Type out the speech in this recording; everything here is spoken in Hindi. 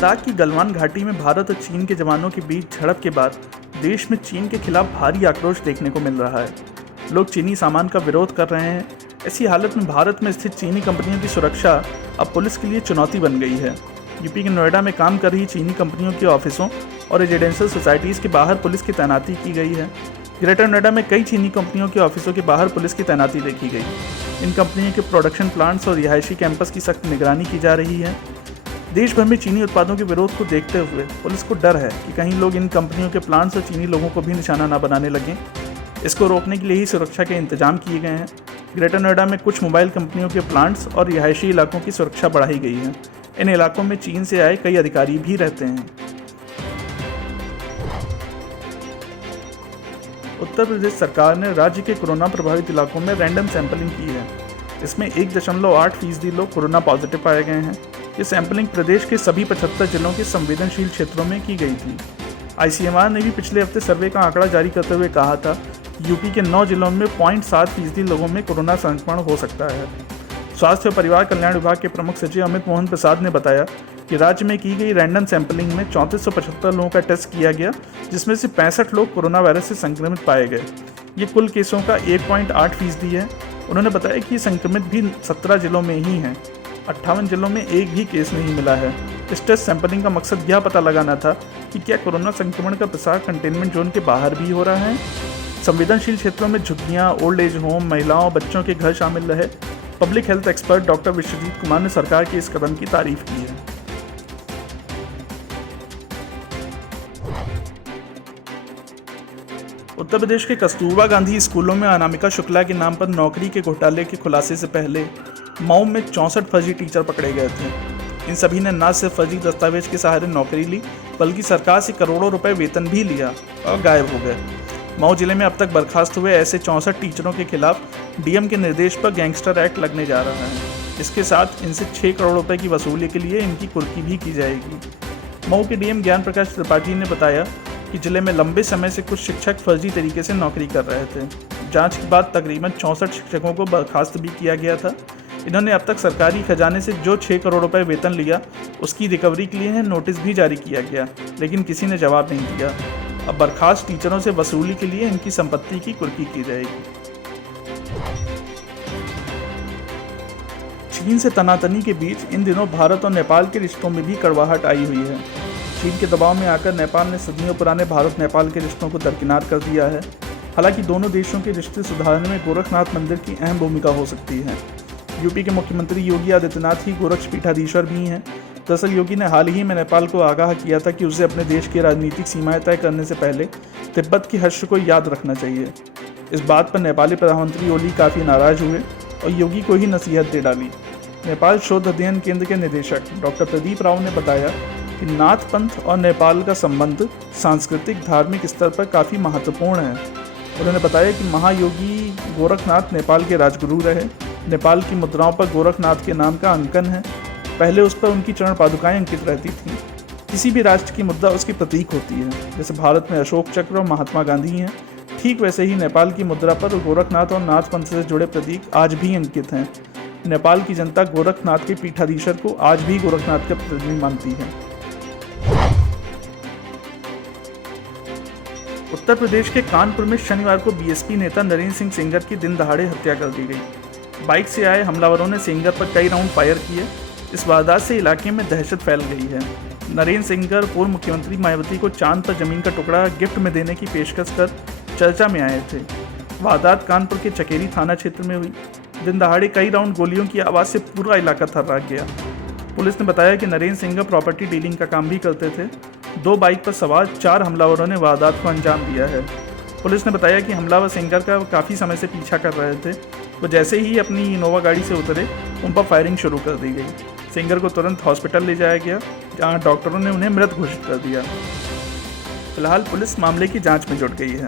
लद्दाख की गलवान घाटी में भारत और चीन के जवानों के बीच झड़प के बाद देश में चीन के खिलाफ भारी आक्रोश देखने को मिल रहा है। लोग चीनी सामान का विरोध कर रहे हैं। ऐसी हालत में भारत में स्थित चीनी कंपनियों की सुरक्षा अब पुलिस के लिए चुनौती बन गई है। यूपी के नोएडा में काम कर रही चीनी कंपनियों के ऑफिसों और रेजिडेंशियल सोसाइटीज़ के बाहर पुलिस की तैनाती की गई है। ग्रेटर नोएडा में कई चीनी कंपनियों के ऑफिसों के बाहर पुलिस की तैनाती देखी गई। इन कंपनियों के प्रोडक्शन प्लांट्स और रिहायशी कैंपस की सख्त निगरानी की जा रही है। देश भर में चीनी उत्पादों के विरोध को देखते हुए पुलिस को डर है कि कहीं लोग इन कंपनियों के प्लांट्स और चीनी लोगों को भी निशाना न बनाने लगें। इसको रोकने के लिए ही सुरक्षा के इंतजाम किए गए हैं। ग्रेटर नोएडा में कुछ मोबाइल कंपनियों के प्लांट्स और रिहायशी इलाकों की सुरक्षा बढ़ाई गई है। इन इलाकों में चीन से आए कई अधिकारी भी रहते हैं। उत्तर प्रदेश सरकार ने राज्य के कोरोना प्रभावित इलाकों में रैंडम सैंपलिंग की है। इसमें 1.8% लोग कोरोना पॉजिटिव पाए गए हैं। ये सैंपलिंग प्रदेश के सभी 75 जिलों के संवेदनशील क्षेत्रों में की गई थी। ICMR ने भी पिछले हफ्ते सर्वे का आंकड़ा जारी करते हुए कहा था कि यूपी के 9 जिलों में 0.7% लोगों में कोरोना संक्रमण हो सकता है। स्वास्थ्य और परिवार कल्याण विभाग के प्रमुख सचिव अमित मोहन प्रसाद ने बताया कि राज्य में की गई रैंडम सैंपलिंग में 3475 लोगों का टेस्ट किया गया, जिसमें से 65 लोग कोरोना वायरस से संक्रमित पाए गए। ये कुल केसों का 1.8% है। उन्होंने बताया कि ये संक्रमित भी 17 जिलों में ही हैं। 58 जिलों में एक भी केस नहीं मिला है। इस टेस्ट सैंपलिंग का मकसद यह पता लगाना था कि क्या कोरोना संक्रमण का प्रसार कंटेनमेंट जोन के बाहर भी हो रहा है। संवेदनशील क्षेत्रों में झुग्गियां, ओल्ड एज होम, महिलाओं और बच्चों के घर शामिल रहे। Public health expert doctor Vishwajeet Kumar ने सरकार के इस कदम की तारीफ की है। उत्तर प्रदेश के कस्तूरबा गांधी स्कूलों में अनामिका शुक्ला के नाम पर नौकरी के घोटाले के खुलासे से पहले मऊ में 64 फर्जी टीचर पकड़े गए थे। इन सभी ने न सिर्फ फर्जी दस्तावेज के सहारे नौकरी ली, बल्कि सरकार से करोड़ों रुपए वेतन भी लिया और गायब हो गए। मऊ जिले में अब तक बर्खास्त हुए ऐसे 64 टीचरों के खिलाफ DM के निर्देश पर गैंगस्टर एक्ट लगने जा रहा है। इसके साथ इनसे 6 करोड़ रुपए की वसूली के लिए इनकी कुर्की भी की जाएगी। मऊ के DM ज्ञान प्रकाश त्रिपाठी ने बताया कि जिले में लंबे समय से कुछ शिक्षक फर्जी तरीके से नौकरी कर रहे थे। जांच के बाद तकरीबन 64 शिक्षकों को बर्खास्त भी किया गया था। इन्होंने अब तक सरकारी खजाने से जो 6 करोड़ रुपए वेतन लिया, उसकी रिकवरी के लिए नोटिस भी जारी किया गया, लेकिन किसी ने जवाब नहीं दिया। अब बर्खास्त टीचरों से वसूली के लिए इनकी संपत्ति की कुर्की की जाएगी। चीन से तनातनी के बीच इन दिनों भारत और नेपाल के रिश्तों में भी कड़वाहट आई हुई है। चीन के दबाव में आकर नेपाल ने सदियों पुराने भारत नेपाल के रिश्तों को दरकिनार कर दिया है। हालांकि दोनों देशों के रिश्ते सुधारने में गोरखनाथ मंदिर की अहम भूमिका हो सकती है। यूपी के मुख्यमंत्री योगी आदित्यनाथ ही गोरक्ष पीठाधीश्वर भी हैं। दरअसल योगी ने हाल ही में नेपाल को आगाह किया था कि उसे अपने देश की राजनीतिक सीमाएं तय करने से पहले तिब्बत की हश्र को याद रखना चाहिए। इस बात पर नेपाली प्रधानमंत्री ओली काफ़ी नाराज हुए और योगी को ही नसीहत दे डाली। नेपाल शोध अध्ययन केंद्र के निदेशक डॉक्टर प्रदीप राव ने बताया कि नाथ पंथ और नेपाल का संबंध सांस्कृतिक धार्मिक स्तर पर काफ़ी महत्वपूर्ण है। उन्होंने बताया कि महायोगी गोरखनाथ नेपाल के राजगुरु रहे। नेपाल की मुद्राओं पर गोरखनाथ के नाम का अंकन है। पहले उस पर उनकी चरण पादुकाएं अंकित रहती थीं। किसी भी राष्ट्र की मुद्रा उसकी प्रतीक होती है। जैसे भारत में अशोक चक्र और महात्मा गांधी हैं, ठीक वैसे ही नेपाल की मुद्रा पर गोरखनाथ और नाथ पंथ से जुड़े प्रतीक आज भी अंकित हैं। नेपाल की जनता गोरखनाथ के पीठाधीश्वर को आज भी गोरखनाथ का प्रतिनिधि मानती है। उत्तर प्रदेश के कानपुर में शनिवार को BSP नेता नरेंद्र सिंह सेंगर की दिन दहाड़े हत्या कर दी गई। बाइक से आए हमलावरों ने सेंगर पर कई राउंड फायर किए। इस वारदात से इलाके में दहशत फैल गई है। नरेंद्र सेंगर पूर्व मुख्यमंत्री मायावती को चांद पर जमीन का टुकड़ा गिफ्ट में देने की पेशकश कर चर्चा में आए थे। वारदात कानपुर के चकेरी थाना क्षेत्र में हुई। दिन दहाड़े कई राउंड गोलियों की आवाज़ से पूरा इलाका थर्रा गया। पुलिस ने बताया कि नरेंद्र सेंगर प्रॉपर्टी डीलिंग का काम भी करते थे। 2 बाइक पर सवार 4 हमलावरों ने वारदात को अंजाम दिया है। पुलिस ने बताया कि हमलावर सेंगर का काफ़ी समय से पीछा कर रहे थे। वो जैसे ही अपनी इनोवा गाड़ी से उतरे, उन पर फायरिंग शुरू कर दी गई। सेंगर को तुरंत हॉस्पिटल ले जाया गया, जहां डॉक्टरों ने उन्हें मृत घोषित कर दिया। फिलहाल पुलिस मामले की जांच में जुट गई है।